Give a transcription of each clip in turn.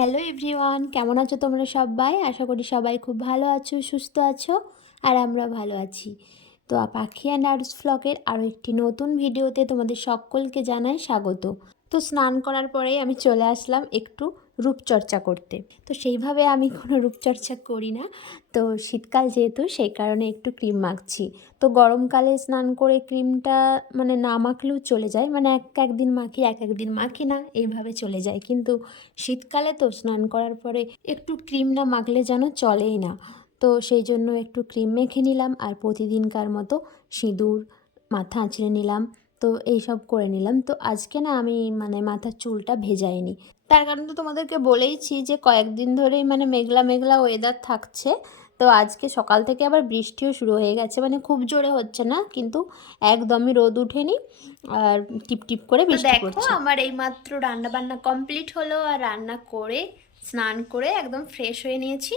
Hello everyone, কেমন আছো তোমরা সবাই? আশা করি সবাই খুব ভালো আছো, সুস্থ আছো, আর আমরা ভালো আছি। তো পাখি অ্যান্ড আরুস ভ্লগের আরও একটি নতুন ভিডিওতে তোমাদের সকলকে জানাই স্বাগত। তো স্নান করার পরেই আমি চলে আসলাম একটু রূপচর্চা করতে। তো সেইভাবে আমি কোনো রূপচর্চা করি না, তো শীতকাল যেহেতু সেই কারণে একটু ক্রিম মাখছি। তো গরমকালে স্নান করে ক্রিমটা না মাখলেও চলে যায়, একদিন মাখি একদিন মাখি না, এইভাবে চলে যায়। কিন্তু শীতকালে তো স্নান করার পরে একটু ক্রিম না মাখলে যেন চলেই না। তো সেই জন্য একটু ক্রিম মেখে নিলাম, আর প্রতিদিনকার মতো সিঁদুর মাথা আঁচড়ে নিলাম। তো এইসব করে নিলাম। তো আজকে না আমি মাথার চুলটা ভেজাইনি, তার কারণ তো তোমাদেরকে বলেইছি যে কয়েকদিন ধরেই মেঘলা মেঘলা ওয়েদার থাকছে। তো আজকে সকাল থেকে আবার বৃষ্টিও শুরু হয়ে গেছে, খুব জোরে হচ্ছে না, কিন্তু একদমই রোদ উঠেনি, আর টিপটিপ করে বৃষ্টি পড়ছে। দেখো আমার এইমাত্র রান্না বান্না কমপ্লিট হলো, আর রান্না করে স্নান করে একদম ফ্রেশ হয়ে নিয়েছি।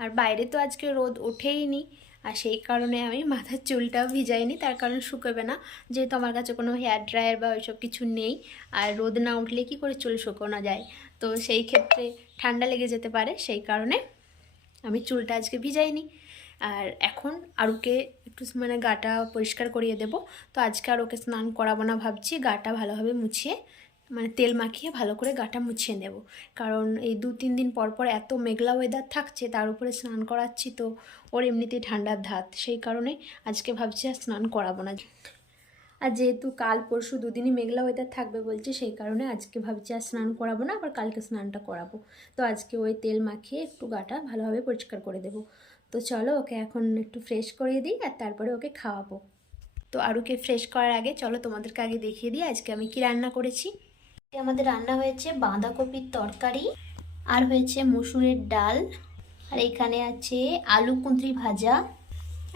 আর বাইরে তো আজকে রোদ ওঠেইনি, আর সেই কারণে আমি মাথার চুলটাও ভিজাইনি, তার কারণ শুকোবে না, যেহেতু আমার কাছে কোনো হেয়ার ড্রায়ার বা ওইসব কিছু নেই। আর রোদ না উঠলে কি করে চুল শুকোনো যায়, তো সেই ক্ষেত্রে ঠান্ডা লেগে যেতে পারে, সেই কারণে আমি চুলটা আজকে ভিজাইনি। আর এখন আরুকে একটু গাটা পরিষ্কার করিয়ে দেব। তো আজকে আর ওকে স্নান করাবো না, ভাবছি গাটা ভালোভাবে মুছিয়ে তেল মাখিয়ে ভালো করে গাটা মুছিয়ে নেব। কারণ এই 2-3 দিন পর পর এত মেঘলা ওয়েদার থাকছে, তার উপরে স্নান করাচ্ছি, তো ওর এমনিতেই ঠান্ডার ধাত, সেই কারণে আজকে ভাবছি আর স্নান করাবো না। আর যেহেতু কাল পরশু দুদিনই মেঘলা ওয়েদার থাকবে বলছে, সেই কারণে আজকে ভাবছি আর স্নান করাবো না, আবার কালকে স্নানটা করাবো। তো আজকে ওই তেল মাখিয়ে একটু গাটা ভালোভাবে পরিষ্কার করে দেবো। তো চলো ওকে এখন একটু ফ্রেশ করিয়ে দিই, আর তারপরে ওকে খাওয়াবো। তো আরুকে ফ্রেশ করার আগে চলো তোমাদেরকে আগে দেখিয়ে দিই আজকে আমি কি রান্না করেছি। আমাদের রান্না হয়েছে বাঁধাকপির তরকারি, আর হয়েছে মসুরের ডাল, আর এখানে আছে আলু কুঁদরি ভাজা,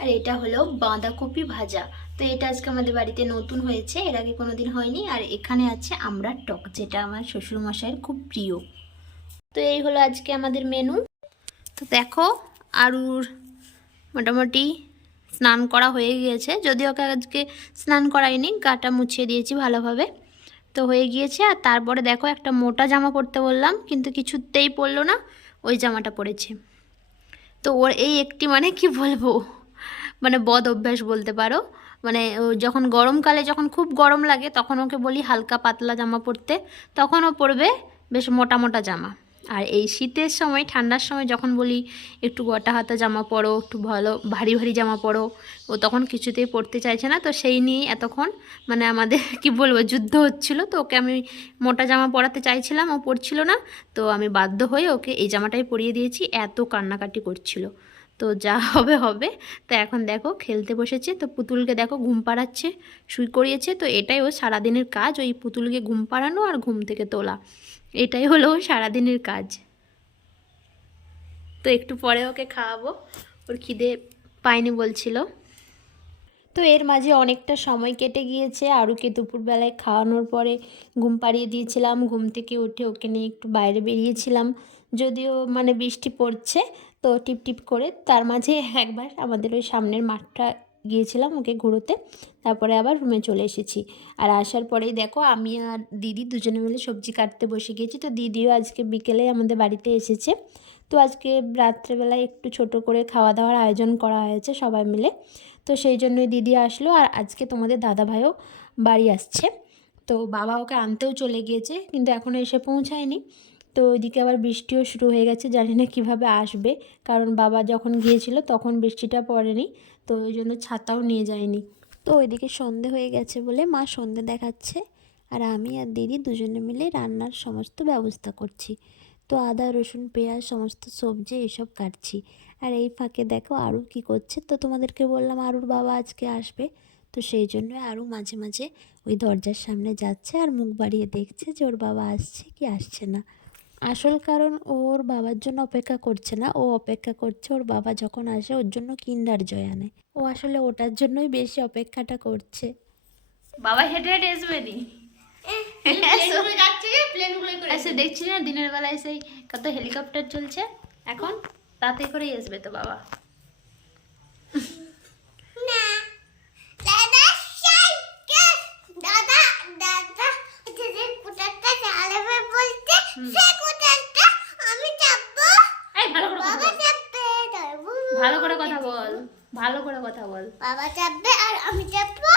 আর এটা হলো বাঁধাকপি ভাজা। তো এটা আজকে আমাদের বাড়িতে নতুন হয়েছে, এর আগে কোনোদিন হয়নি। আর এখানে আছে আমড়ার টক, যেটা আমার শ্বশুরমশাইয়ের খুব প্রিয়। তো এই হলো আজকে আমাদের মেনু। তো দেখো আরুর মোটামুটি স্নান করা হয়ে গিয়েছে, যদিও ওকে আজকে স্নান করাইনি, গাটা মুছিয়ে দিয়েছি ভালোভাবে, তো হয়ে গিয়েছে। আর তারপরে দেখো একটা মোটা জামা পরতে বললাম, কিন্তু কিছুতেই পরলো না, ওই জামাটা পরেছে। তো ওর এই একটি কি বলবো, বদ অভ্যাস বলতে পারো। যখন গরমকালে যখন খুব গরম লাগে তখন ওকে বলি হালকা পাতলা জামা পরতে, তখন ও পরবে বেশ মোটা মোটা জামা। আর এই শীতের সময় ঠান্ডার সময় যখন বলি একটু গোটা হাতা জামা পরো, একটু ভালো ভারী ভারী জামা পরো, ও তখন কিছুতেই পরতে চাইছে না। তো সেই নিয়ে এতক্ষণ আমাদের কি বলবো যুদ্ধ হচ্ছিল। তো ওকে আমি মোটা জামা পরাতে চাইছিলাম, ও পরছিল না, তো আমি বাধ্য হয়ে ওকে এই জামাটাই পরিয়ে দিয়েছি, এত কান্নাকাটি করছিল। তো যা হবে হবে। তো এখন দেখো খেলতে বসেছে, তো পুতুলকে দেখো ঘুম পাড়াচ্ছে, শুই করিয়েছে। তো এটাই ও সারাদিনের কাজ, ওই পুতুলকে ঘুম পাড়ানো আর ঘুম থেকে তোলা, এটাই হলো সারাদিনের কাজ। তো একটু পরে ওকে খাওয়াবো, ওর খিদে পায়নি বলছিল। তো এর মাঝে অনেকটা সময় কেটে গিয়েছে। আরুকে দুপুরবেলায় খাওয়ানোর পরে ঘুম পাড়িয়ে দিয়েছিলাম, ঘুম থেকে উঠে ওকে নিয়ে একটু বাইরে বেরিয়েছিলাম, যদিও বৃষ্টি পড়ছে, তো টিপ টিপ করে। তার মাঝে একবার আমাদের ওই সামনের মাঠটা গিয়েছিলাম ওকে ঘুরোতে, তারপরে আবার রুমে চলে এসেছি। আর আসার পরেই দেখো আমি আর দিদি দুজনে মিলে সবজি কাটতে বসে গিয়েছি। তো দিদিও আজকে বিকেলে আমাদের বাড়িতে এসেছে। তো আজকে রাত্রেবেলায় একটু ছোট করে খাওয়া দাওয়ার আয়োজন করা হয়েছে সবাই মিলে। তো সেই জন্যই দিদি আসলো, আর আজকে তোমাদের দাদাভাইও বাড়ি আসছে। তো বাবা ওকে আনতেও চলে গিয়েছে, কিন্তু এখনও এসে পৌঁছায়নি। তো ওইদিকে আবার বৃষ্টিও শুরু হয়ে গেছে, জানি না কীভাবে আসবে, কারণ বাবা যখন গিয়েছিল তখন বৃষ্টিটা পড়েনি, তো ওই জন্য ছাতাও নিয়ে যায়নি। তো ওইদিকে সন্ধে হয়ে গেছে বলে মা সন্ধে দেখাচ্ছে, আর আমি আর দিদি দুজনে মিলে রান্নার সমস্ত ব্যবস্থা করছি। তো আদা রসুন পেঁয়াজ সমস্ত সবজি এসব কাটছি। আর এই ফাঁকে দেখো আরু কি করছে। তো তোমাদেরকে বললাম আরুর বাবা আজকে আসবে, তো সেই জন্য আরু মাঝে মাঝে ওই দরজার সামনে যাচ্ছে আর মুখ বাড়িয়ে দেখছে যে ওর বাবা আসছে কি আসছে না। আসল কারণ ওর বাবার জন্য অপেক্ষা করছে না, ও অপেক্ষা করছে ওর বাবা যখন আসে ওর জন্য কিন্ডার জয় আনে। ও আসলে ওটার জন্যই বেশি অপেক্ষাটা করছে। বাবা হেঁটে হেঁটে আসবে নি, এসে দেখছি না দিনের বেলায় সেই কত হেলিকপ্টার চলছে, এখন তাতে করেই আসবে তো বাবা। ভালো করে কথা বল, ভালো করে কথা বল। বাবা চাপবে আর আমি চাপবো।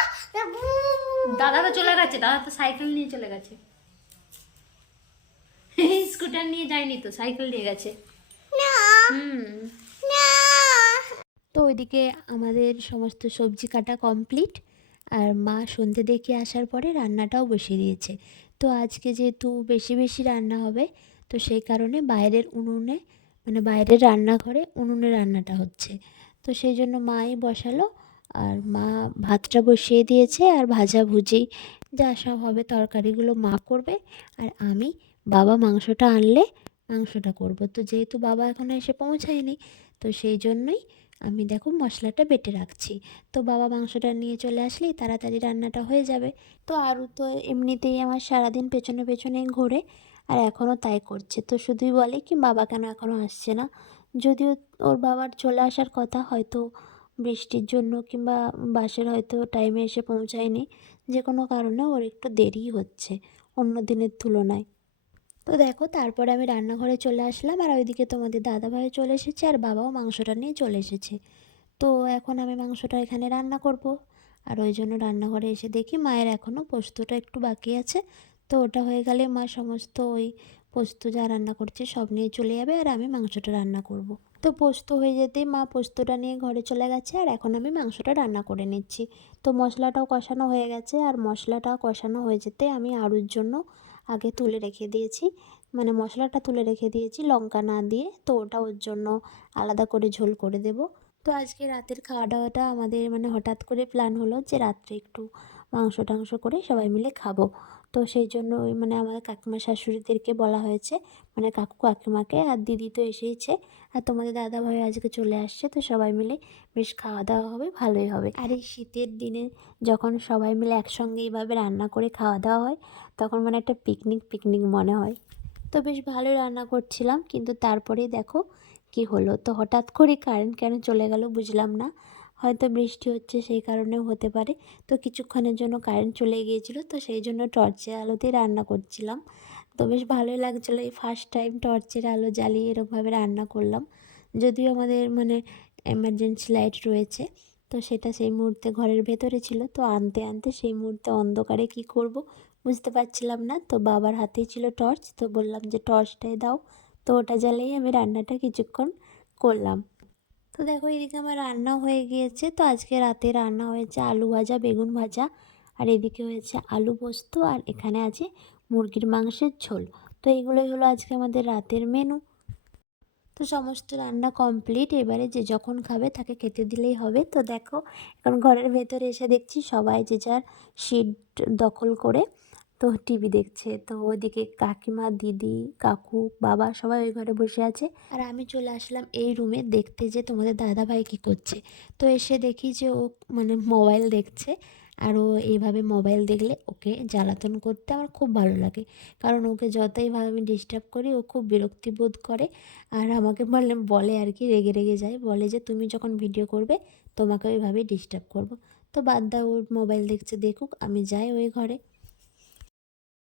দাদা তো চলে গেছে, দাদা তো সাইকেল নিয়ে চলে গেছে। স্কুটার নিয়ে যায়নি তো, সাইকেল নিয়ে গেছে। না হুম। না। তো ওইদিকে আমাদের সমস্ত সবজি কাটা কমপ্লিট, আর মা সন্ধে দেখে আসার পরে রান্নাটাও বসিয়ে দিয়েছে। তো আজকে যেহেতু বেশি বেশি রান্না হবে, তো সেই কারণে বাইরের উনুনে, মানে বাইরের রান্নাঘরে উনুনে রান্নাটা হচ্ছে। তো সেই জন্য মাই বসালো, আর মা ভাতটা বসিয়ে দিয়েছে, আর ভাজাভুজি যা সব হবে তরকারিগুলো মা করবে, আর আমি বাবা মাংসটা আনলে মাংসটা করব। তো যেহেতু বাবা এখনও এসে পৌঁছায়নি, তো সেই জন্যই আমি দেখো মশলাটা বেটে রাখছি। তো বাবা মাংসটা নিয়ে চলে আসলেই তাড়াতাড়ি রান্নাটা হয়ে যাবে। তো আরও তো এমনিতেই আমার সারাদিন পেছনে পেছনেই ঘোরে, আর এখনও তাই করছে। তো শুধুই বলে কি বাবা কেন এখনও আসছে না। যদিও ওর বাবার চলে আসার কথা, হয়তো বৃষ্টির জন্য কিংবা বাসের হয়তো টাইমে এসে পৌঁছায়নি, যে কোনো কারণে ওর একটু দেরিই হচ্ছে অন্য দিনের তুলনায়। তো দেখো তারপরে আমি রান্নাঘরে চলে আসলাম, আর ওইদিকে তোমাদের দাদাভাই চলে এসেছে, আর বাবাও মাংসটা নিয়ে চলে এসেছে। তো এখন আমি মাংসটা এখানে রান্না করব, আর ওই জন্য রান্নাঘরে এসে দেখি মায়ের এখনও পোস্তটা একটু বাকি আছে। তো ওটা হয়ে গেলে মা সমস্ত ওই পোস্ত যা রান্না করছে সব নিয়ে চলে যাবে, আর আমি মাংসটা রান্না করব। তো পোস্ত হয়ে যেতেই মা পোস্তটা নিয়ে ঘরে চলে গেছে, আর এখন আমি মাংসটা রান্না করে নিচ্ছি। তো মশলাটাও কষানো হয়ে গেছে, আর মশলাটা কষানো হয়ে যেতে আমি আলুর জন্য আগে তুলে রেখে দিয়েছি, মানে মশলাটা তুলে রেখে দিয়েছি লঙ্কা না দিয়ে। তো ওটা ওর জন্য আলাদা করে ঝোল করে দেব। তো আজকে রাতের খাওয়া দাওয়াটা আমাদের মানে হঠাৎ করে প্ল্যান হলো যে রাত্রে একটু মাংস টাংস করে সবাই মিলে খাবো। তো সেই জন্য ওই মানে আমাদের কাকিমা শাশুড়িদেরকে বলা হয়েছে, মানে কাকু কাকিমাকে, আর দিদি তো এসেইছে, আর তোমাদের দাদা ভাই আজকে চলে আসছে। তো সবাই মিলে বেশ খাওয়া দাওয়া হবে, ভালোই হবে। আর এই শীতের দিনে যখন সবাই মিলে একসঙ্গে এইভাবে রান্না করে খাওয়া দাওয়া হয়, তখন মানে একটা পিকনিক পিকনিক মনে হয়। তো বেশ ভালোই রান্না করছিলাম, কিন্তু তারপরেই দেখো কি হলো। তো হঠাৎ করে কারেন্ট কেন চলে গেল বুঝলাম না, হয়তো বৃষ্টি হচ্ছে সেই কারণেও হতে পারে। তো কিছুক্ষণের জন্য কারেন্ট চলে গিয়েছিল, তো সেই জন্য টর্চের আলোতেই রান্না করছিলাম। তো বেশ ভালোই লাগছিলো, এই ফার্স্ট টাইম টর্চের আলো জ্বালিয়ে এরকমভাবে রান্না করলাম। যদিও আমাদের মানে এমার্জেন্সি লাইট রয়েছে, তো সেটা সেই মুহূর্তে ঘরের ভেতরে ছিল। তো আনতে আনতে সেই মুহূর্তে অন্ধকারে কি করব বুঝতে পারছিলাম না। তো বাবার হাতেই ছিল টর্চ, তো বললাম যে টর্চটাই দাও। তো ওটা জ্বালিয়েই আমি রান্নাটা কিছুক্ষণ করলাম। তো দেখো এদিকে আমার রান্না হয়ে গিয়েছে। তো আজকে রাতে রান্না হয়েছে আলু ভাজা, বেগুন ভাজা, আর এদিকে হয়েছে আলু পোস্ত, আর এখানে আছে মুরগির মাংসের ঝোল। তো এইগুলোই হলো আজকে আমাদের রাতের মেনু। তো সমস্ত রান্না কমপ্লিট, এবারে যে যখন খাবে তাকে খেতে দিলেই হবে। তো দেখো এখন ঘরের ভেতরে এসে দেখছি সবাই যে যার সিট দখল করে তো টিভি দেখছে। তো ওইদিকে কাকিমা, দিদি, কাকু, বাবা সবাই ওই ঘরে বসে আছে, আর আমি চলে আসলাম এই রুমে দেখতে যে তোমাদের দাদাভাই কী করছে। তো এসে দেখি যে ও মানে মোবাইল দেখছে, আর ও এইভাবে মোবাইল দেখলে ওকে জ্বালাতন করতে আমার খুব ভালো লাগে, কারণ ওকে যতইভাবে আমি ডিস্টার্ব করি ও খুব বিরক্তি বোধ করে। আর আমাকে বলে আর কি, রেগে রেগে যায়, বলে যে তুমি যখন ভিডিও করবে তোমাকে ওইভাবেই ডিস্টার্ব করবো। তো বাদ দাও, ওর মোবাইল দেখছে দেখুক, আমি যাই ওই ঘরে।